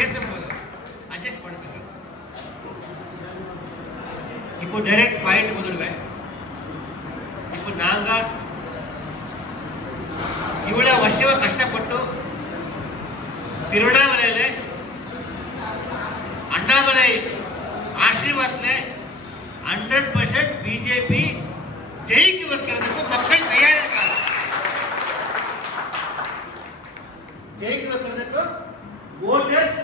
பேசும்போது அட்ஜஸ்ட் பண்ணுங்க. இப்போ டைரக்ட் பாயிண்ட் வந்துடுவேன். இப்போ நாங்க இவ்வளவு வருஷமா கஷ்டப்பட்டு திருவண்ணாமலையில அண்ணாமலை ஆசீர்வாதத்துல 100% பிஜேபி ஜெயிக்க வைக்கிறதுக்கு மக்கள் தயாரா இருக்காங்க. ஜெயிக்க வைக்கிறதுக்கு ஓட்டர்ஸ்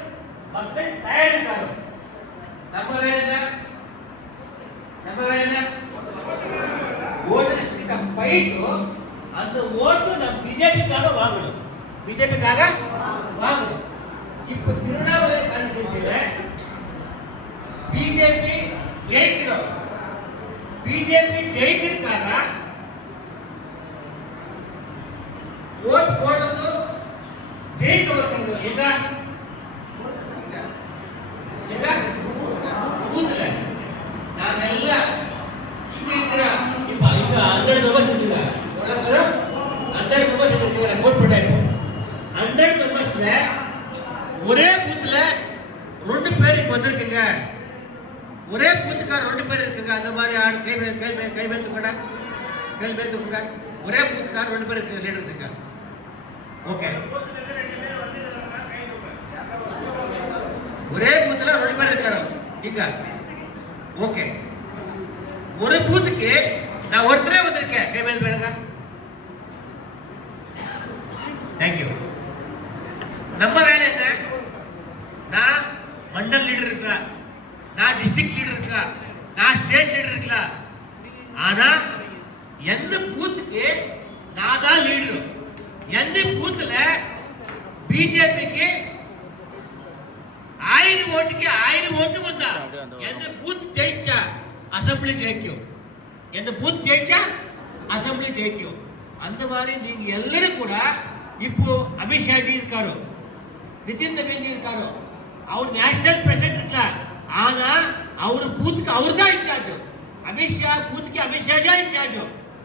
மக்கள் தயாரா இருக்காங்க. நம்ம வேலை ஓட்டர்ஸ் கிட்ட போயிட்டு அந்த ஓட்டு நம்ம பிஜேபிக்காக வாங்கணும். பிஜேபிக்காக வாங்கணும். இப்ப திருவண்ணாமலை கான்ஸ்டிட்யூன்சில பிஜேபி ஜெயிக்கிறோம். பிஜேபி ஜெயிக்கிறதுக்காக ஓட் போடுறது ஜெயிக்க வைக்கிறது எங்க பூத்துல நாங்க எல்லாம் இங்க இருக்கிற இப்ப இங்க 100 மெம்பர்ஸ் இருக்குங்க. எவ்வளவு 100 மெம்பர்ஸ் இருக்கு. ரிப்போர்ட் பண்ணிருக்கோம். 100 மெம்பர்ஸ்ல ஒரே பூத்துல 2 பேர் இப்ப வந்திருக்குங்க. ஒரே பூத்துக்கார 2 பேர் இருக்குங்க. அந்த மாதிரி ஆள் கை மேல் தூக்கடா. ஒரே பூத்துக்கார 2 பேர் இருக்கு லீடர்ஸுங்க. ஓகே, ஒரே பூத்துல 2 பேர் இருக்காரு இங்க. ஓகே, ஒரு பூத்துக்கு நான் ஒருத்தரே வந்திருக்கேன். கை மேல் வேணுங்க. தேங்க்யூ. நம்ம வேலை என்ன? நான் மண்டல் லீடர் இருக்கலாம், நான் டிஸ்ட்ரிக்ட் லீடர் இருக்கலாம், நான் ஸ்டேட் லீடர் இருக்கலாம். ஆனா எந்த பூத்துக்கு நான் தான் லீடர். எந்த பூத்துல பிஜேபிக்கு 1000 ஓட்டுக்கு 1000 ஓட்டு வந்தா எந்த பூத் ஜெயிச்சா அசம்பிளி ஜெயிக்கும். எந்த பூத் ஜெயிச்சா அசம்பிளி ஜெயிக்கும். அந்த மாதிரி நீங்க எல்லாரும் கூட இப்போ அமித்ஷாஜி இருக்காரு, நிதின் நவீன்ஜி இருக்காரு, அவர் நேஷனல் பிரசிடென்ட் இருக்கலாம். ஆனா அவரு பூத்துக்கு அவர் தான் இன்சார்ஜ். அமித்ஷா பூத்துக்கு அமித்ஷாஜா இன்சார்ஜ்.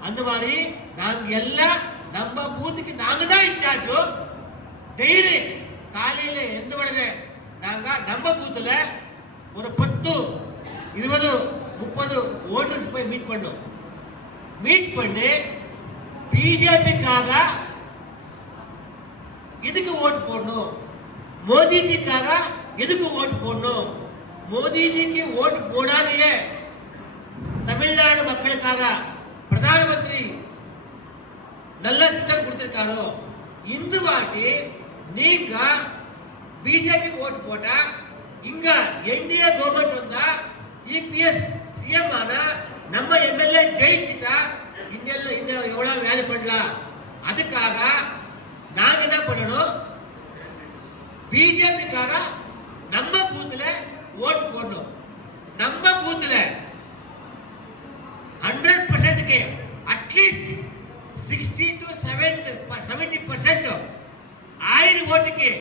அந்த மாதிரி நாங்க எல்லாம் நம்ம பூத்துக்கு நாங்க தான் இன்சார்ஜ். டெய்லி காலையில எந்த உடனே நாங்க நம்ம பூத்துல ஒரு 10, 20, 30 ஓட்டர்ஸ் போய் மீட் பண்ணோம். மீட் பண்ணி பிஜேபிக்காக எதுக்கு ஓட்டு போடணும், மோடிஜிக்காக எதுக்கு ஓட்டு போடணும், மோடிஜிக்கு ஓட்டு போடாமையே தமிழ்நாடு மக்களுக்காக பிரதான மந்திரி நல்ல திட்டம் கொடுத்திருக்காரோ, இந்த வாட்டி நீங்க பிஜேபி ஓட்டு போட்டா இங்க என்டிஏ கவர்மெண்ட் வந்தா இபிஎஸ் சிஎம் ஆனா நம்ம எம்எல்ஏ ஜெயிச்சுட்டா இந்த எவ்வளவு வேலை பண்ணலாம். அதுக்காக நாங்க என்ன பண்ணணும், பிஜேபிக்காக நம்ம பூத்துல ஓட்டு போடணும். நம்ம பூத்துல 100%க்கு அட்லீஸ்ட் 60 to 70% 1000 ஓட்டுக்கு